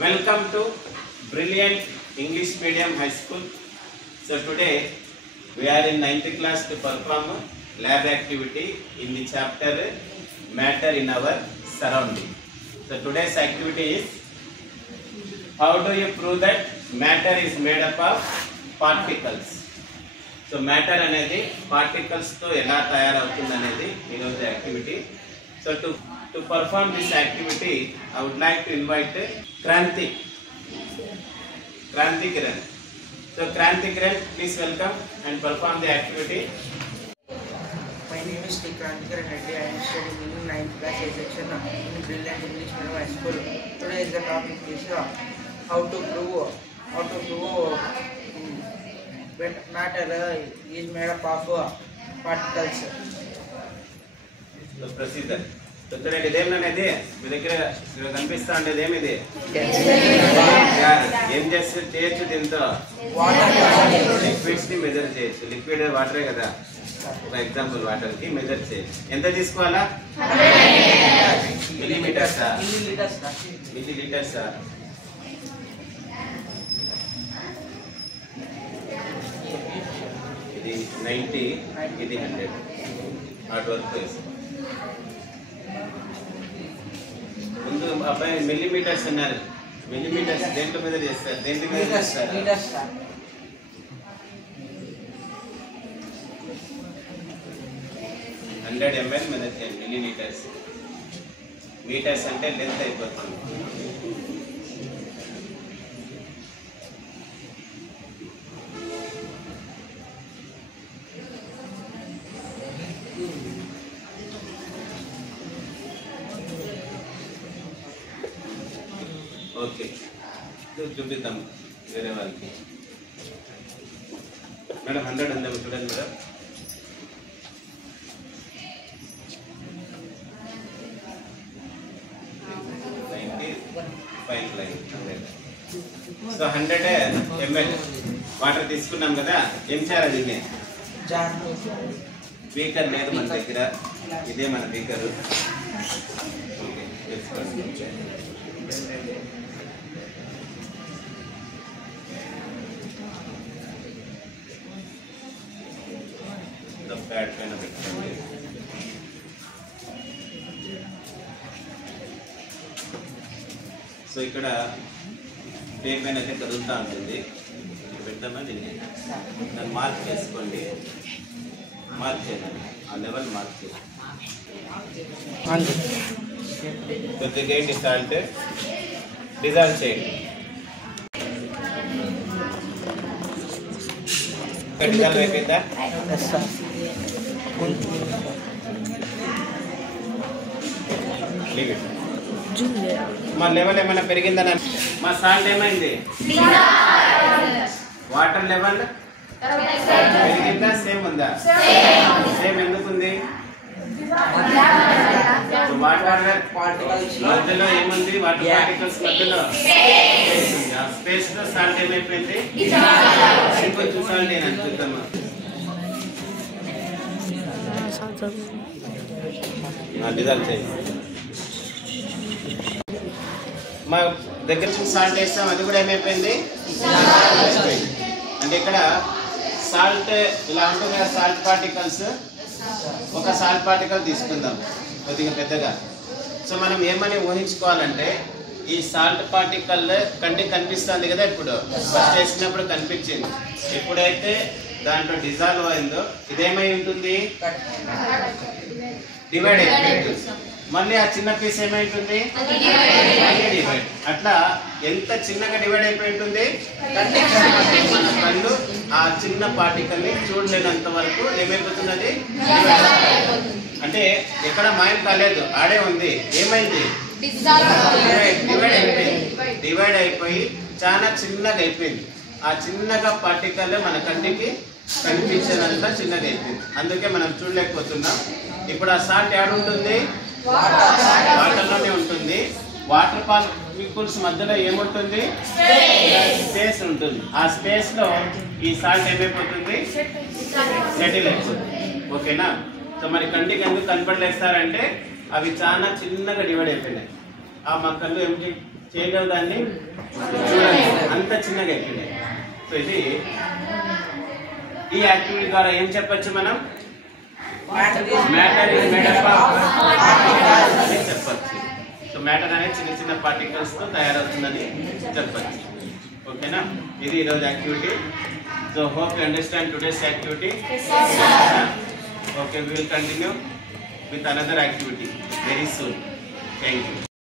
Welcome to Brilliant English Medium High School. So today we are in 9th class to perform lab activity in the chapter Matter in Our Surrounding. So today's activity is how do you prove that matter is made up of particles. So matter అనేది particles తో ఎలా తయారవుతుంది అనేది ఈరోజు activity. So to perform this activity, I would like to invite Kranti Kiran. So Kranti Kiran, please welcome and perform the activity. My name is Kranti Kiran Reddy. I am studying in 9th class A section in Brilliant English Medium High School. Today is the topic is how to prove matter is made up of particles. The procedure. So today ఇదేమనేది మీ దగ్గర కనిపిస్తా ఉండేది ఏమిది? ఏం చేస్తే చేయొచ్చు దీంతో? Liquids ని measure చేయొచ్చు. లిక్విడ్ వాటరే కదా, ఫర్ ఎగ్జాంపుల్ వాటర్ కి మెజర్ చేయొచ్చు. ఎంత తీసుకోవాలా? మిల్లీమీటర్సా? మిల్లీలీటర్సా? ఇది 90, ఇది 100. అటు వరకు వేసి ముందు అబ్బాయి మిల్లీమీటర్స్ అన్నారు. మిల్లీమీటర్స్ దేంట్లో మీద చేస్తారు? దేంట్లో మీద చేస్తారు? 100 ml మీద మిల్లీలీటర్స్. మీటర్స్ అంటే లెంత్ అయిపోతుంది. ఓకే, చూపిద్దాం వేరే వాళ్ళకి. మేడం 100 ఉందా చూడండి మేడం. సో 100 ml వాటర్ తీసుకున్నాం కదా, ఏం చేయాలి దీన్ని? బీకర్ లేదు మన దగ్గర, ఇదే మన బీకరు. ఓకే, ప్యాడ్ పైన పెట్టుకోండి. సో ఇక్కడ టేప్ పైన అయితే కదులుతూ ఉంటుంది. పెడతామా దీన్ని? దాన్ని మార్క్ చేసుకోండి. మార్క్ చేయండి, ఆ లెవెల్ మార్క్ చేయండి. కొద్దిగా ఏంటి సాల్ట్ డిజాల్వ్ చేయండి. డిజాల్వ్ అయిపోయిందా? మా లెవెల్ ఏమైనా పెరిగిందని, మా సాల్ట్ ఏమైంది? వాటర్ లెవెల్ పెరిగిందా సేమ్ ఉందా? సేమ్ ఎందుకుంది? వాటర్ మధ్యలో ఏముంది? వాటర్ పార్టికల్స్ మధ్యలో స్పేస్ ఉంది. ఆ స్పేస్ లో సాల్ట్ ఏమైపోయింది? ఇంకొంచెం సాల్ట్ ఏనని చూద్దామా? డిజాల్వ్ చేయండి. మా దగ్గర సాల్ట్ వేస్తాం, అది కూడా ఏమైపోయింది? అంటే ఇక్కడ సాల్ట్ ఇలా ఉంటుంది కదా, సాల్ట్ పార్టికల్స్. ఒక సాల్ట్ పార్టికల్ తీసుకుందాం కొద్దిగా పెద్దగా. సో మనం ఏమని ఊహించుకోవాలంటే, ఈ సాల్ట్ పార్టికల్ కంటికి కనిపిస్తుంది కదా, ఇప్పుడు ఫస్ట్ వేసినప్పుడు కనిపించింది. ఎప్పుడైతే దాంట్లో డిజాల్వ్ అయిందో ఇదేమై ఉంటుంది? డివైడ్ అయిపోయింది. మళ్ళీ ఆ చిన్న పీస్ ఏమైంటుంది? డివైడ్. అట్లా ఎంత చిన్నగా డివైడ్ అయిపోయి ఉంటుంది, కళ్ళు ఆ చిన్న పార్టికల్ ని చూడలేనంత వరకు ఏమైపోతున్నది? అంటే ఎక్కడ మాయం కాలేదు, ఆడే ఉంది. ఏమైంది? డివైడ్ అయిపోయింది. డివైడ్ అయిపోయి చాలా చిన్నగా అయిపోయింది. ఆ చిన్నగా పార్టికల్ మన కంటికి కనిపించేదంత చిన్నగా అయిపోయింది. అందుకే మనం చూడలేకపోతున్నాం. ఇప్పుడు ఆ సాల్ట్ యాడ్ ఉంటుంది? వాటర్లోనే ఉంటుంది. వాటర్ పార్టికల్స్ మధ్యలో ఏముంటుంది? స్పేస్ ఉంటుంది. ఆ స్పేస్ లో ఈ సాల్ట్ ఏమైపోతుంది? సెటిల్ అయిపోతుంది. ఓకేనా? సో మరి కంటికి ఎందుకు కనపడలేస్తారంటే అవి చాలా చిన్నగా డివైడ్ అయిపోయినాయి. ఆ మా కళ్ళు ఏమిటి చేయగల దాన్ని చూడండి, అంత చిన్నగా అయిపోయింది. సో ఇది ఈ యాక్టివిటీ ద్వారా ఏం చెప్పచ్చు మనం? Matter is made up of అని చెప్పచ్చు. సో మ్యాటర్ అనేది చిన్న చిన్న పార్టికల్స్ తో తయారవుతుందని చెప్పచ్చు. ఓకేనా? ఇది ఈరోజు activity. So hope you understand today's activity. Okay, we will continue with another activity very soon. Thank you.